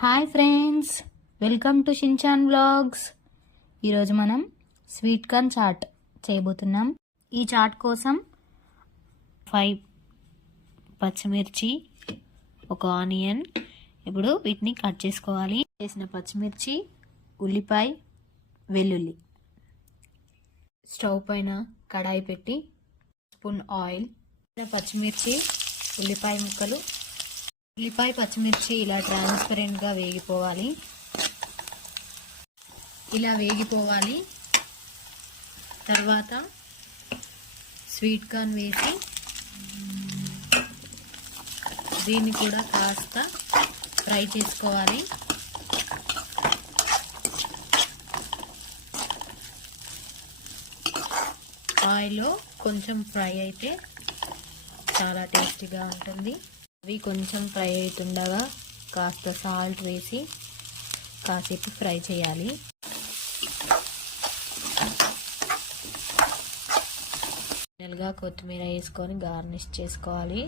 Hi friends, welcome to Shin-chan vlogs. ఈరోజు మనం sweet corn chat చేయబోతున్నాం. ఈ చాట్ కోసం 5 పచ్చిమిర్చి, ఒక ఆనియన్. ఇప్పుడు వీటిని కట్ చేసుకోవాలి. చేసిన పచ్చిమిర్చి, ఉల్లిపాయ, వెల్లుల్లి. స్టవ్ పైన కడాయి పెట్టి స్పూన్ ఆయిల్, పచ్చిమిర్చి, ఉల్లిపాయ ముక్కలు. ఉల్లిపాయ పచ్చిమిర్చి ఇలా ట్రాన్స్పరెంట్గా వేగిపోవాలి. తర్వాత స్వీట్ కార్న్ వేసి దీన్ని కూడా కాస్త ఫ్రై చేసుకోవాలి. ఆయిల్లో కొంచెం ఫ్రై అయితే చాలా టేస్టీగా ఉంటుంది. అవి కొంచెం ఫ్రై అవుతుండగా కాస్త సాల్ట్ వేసి కాసేపు ఫ్రై చేయాలి. ఫైనల్గా కొత్తిమీర వేసుకొని గార్నిష్ చేసుకోవాలి.